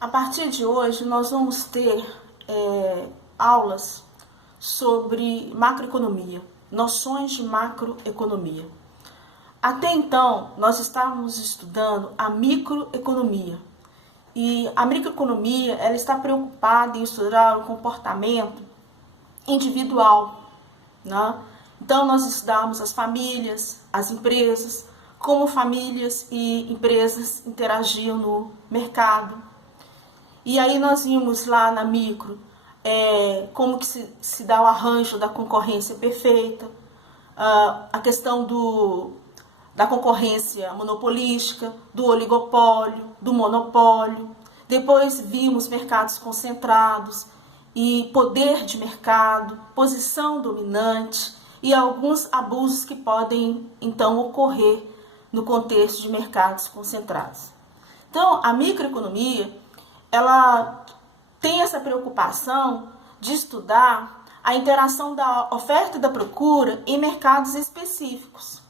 A partir de hoje, nós vamos ter aulas sobre macroeconomia, noções de macroeconomia. Até então, nós estávamos estudando a microeconomia. E a microeconomia, ela está preocupada em estudar o comportamento individual, né? Então, nós estudamos as famílias, as empresas, como famílias e empresas interagiam no mercado. E aí nós vimos lá na micro como que se dá o arranjo da concorrência perfeita, a questão da concorrência monopolística, do oligopólio, do monopólio. Depois vimos mercados concentrados e poder de mercado, posição dominante e alguns abusos que podem então ocorrer no contexto de mercados concentrados. Então, a microeconomia, ela tem essa preocupação de estudar a interação da oferta e da procura em mercados específicos.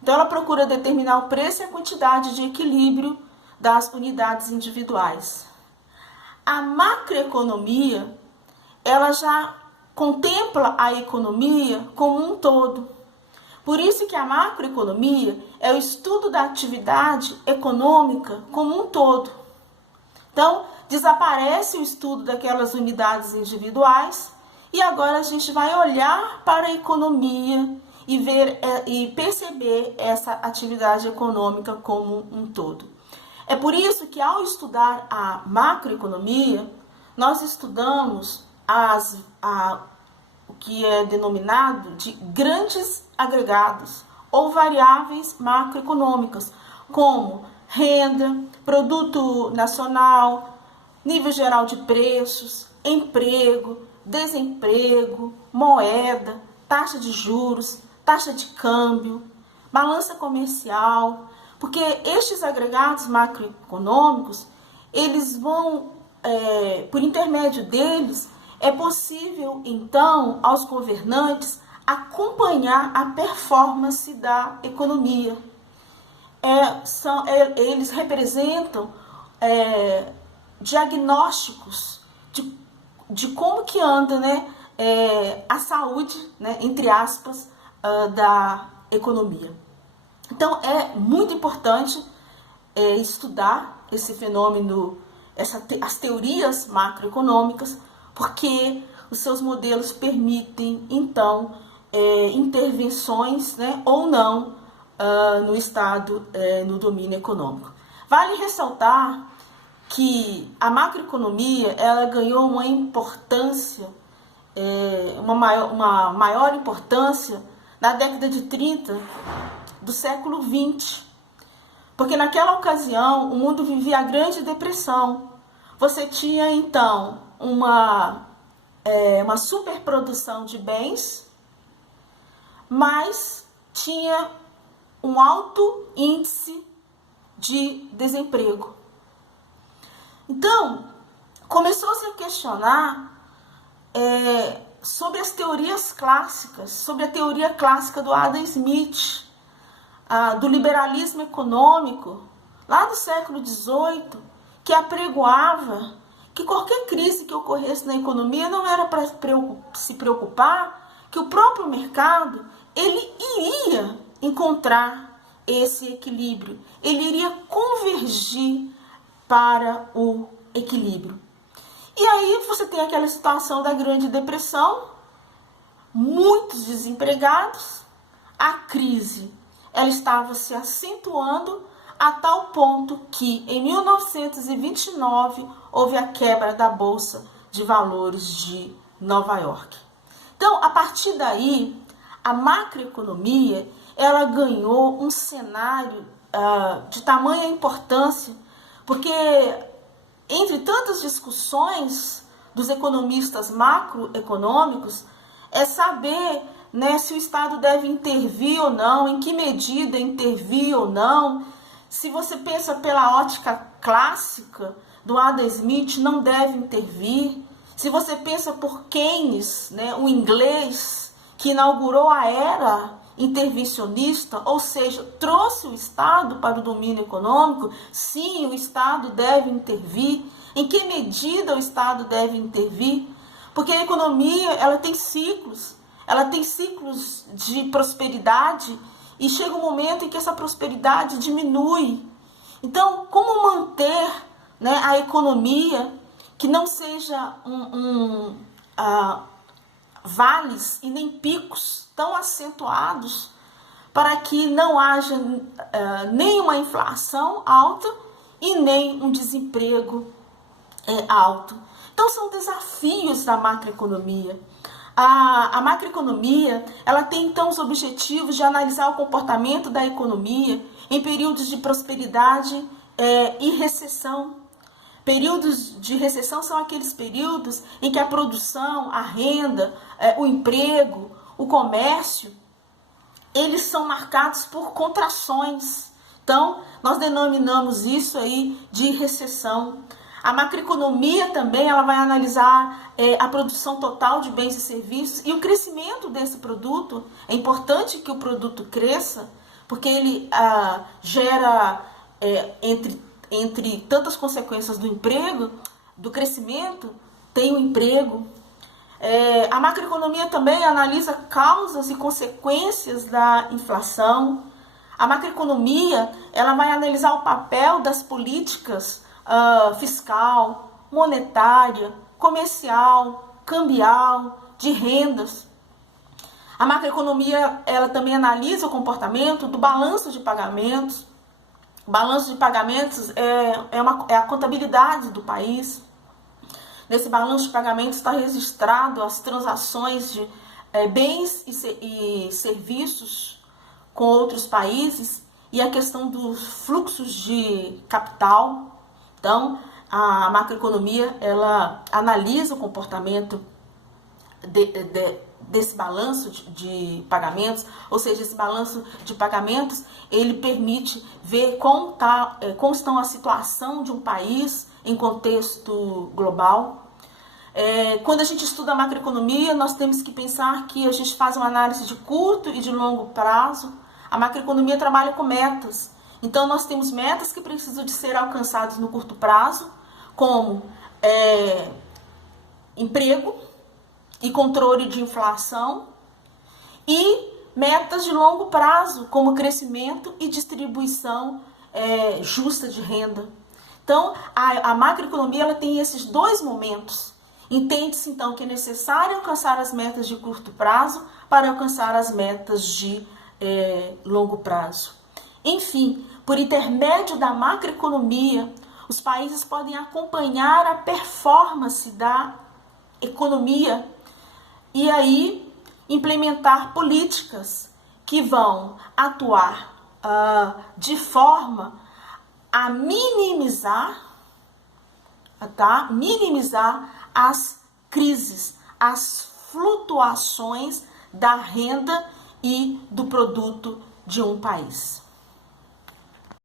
Então, ela procura determinar o preço e a quantidade de equilíbrio das unidades individuais. A macroeconomia, ela já contempla a economia como um todo. Por isso que a macroeconomia é o estudo da atividade econômica como um todo. Então, desaparece o estudo daquelas unidades individuais e agora a gente vai olhar para a economia e ver e perceber essa atividade econômica como um todo. É por isso que ao estudar a macroeconomia, nós estudamos o que é denominado de grandes agregados ou variáveis macroeconômicas, como renda, produto nacional, nível geral de preços, emprego, desemprego, moeda, taxa de juros, taxa de câmbio, balança comercial, porque estes agregados macroeconômicos, eles vão, por intermédio deles, é possível, então, aos governantes acompanhar a performance da economia. Eles representam diagnósticos de como que anda, né, a saúde, né, entre aspas, da economia. Então, é muito importante estudar esse fenômeno, as teorias macroeconômicas, porque os seus modelos permitem, então, intervenções, né, ou não no Estado, no domínio econômico. Vale ressaltar que a macroeconomia ela ganhou uma importância, uma maior importância na década de 30 do século 20, porque naquela ocasião o mundo vivia a Grande Depressão. Você tinha então uma superprodução de bens, mas tinha um alto índice de desemprego. Então, começou-se a questionar sobre as teorias clássicas, sobre a teoria clássica do Adam Smith, do liberalismo econômico, lá do século XVIII, que apregoava que qualquer crise que ocorresse na economia não era para se preocupar, que o próprio mercado ele iria encontrar esse equilíbrio, ele iria convergir para o equilíbrio. E aí você tem aquela situação da Grande Depressão, muitos desempregados, a crise ela estava se acentuando a tal ponto que em 1929 houve a quebra da Bolsa de Valores de Nova York. Então, a partir daí, a macroeconomia ela ganhou um cenário de tamanha importância, porque entre tantas discussões dos economistas macroeconômicos é saber, né, se o Estado deve intervir ou não, em que medida intervir ou não. Se você pensa pela ótica clássica do Adam Smith, não deve intervir. Se você pensa por Keynes, né, o inglês que inaugurou a era intervencionista, ou seja, trouxe o Estado para o domínio econômico. Sim, o Estado deve intervir. Em que medida o Estado deve intervir? Porque a economia, ela tem ciclos de prosperidade, e chega um momento em que essa prosperidade diminui. Então, como manter, né, a economia que não seja vales e nem picos tão acentuados, para que não haja nem uma inflação alta e nem um desemprego alto. Então, são desafios da macroeconomia. A macroeconomia, ela tem então os objetivos de analisar o comportamento da economia em períodos de prosperidade e recessão. Períodos de recessão são aqueles períodos em que a produção, a renda, o emprego, o comércio, eles são marcados por contrações. Então, nós denominamos isso aí de recessão. A macroeconomia também, ela vai analisar a produção total de bens e serviços e o crescimento desse produto. É importante que o produto cresça, porque ele gera, entre tantas consequências do emprego, do crescimento, tem o emprego. A macroeconomia também analisa causas e consequências da inflação. A macroeconomia, ela vai analisar o papel das políticas fiscal, monetária, comercial, cambial, de rendas. A macroeconomia, ela também analisa o comportamento do balanço de pagamentos. O balanço de pagamentos é a contabilidade do país. Nesse balanço de pagamentos está registrado as transações de bens e serviços com outros países e a questão dos fluxos de capital. Então, a macroeconomia, ela analisa o comportamento desse balanço de pagamentos, ou seja, esse balanço de pagamentos, ele permite ver como estão a situação de um país em contexto global. Quando a gente estuda a macroeconomia, nós temos que pensar que a gente faz uma análise de curto e de longo prazo. A macroeconomia trabalha com metas. Então, nós temos metas que precisam de ser alcançadas no curto prazo, como emprego e controle de inflação, e metas de longo prazo, como crescimento e distribuição justa de renda. Então, a macroeconomia, ela tem esses dois momentos. Entende-se, então, que é necessário alcançar as metas de curto prazo para alcançar as metas de longo prazo. Enfim, por intermédio da macroeconomia, os países podem acompanhar a performance da economia e aí implementar políticas que vão atuar de forma a minimizar as crises, as flutuações da renda e do produto de um país.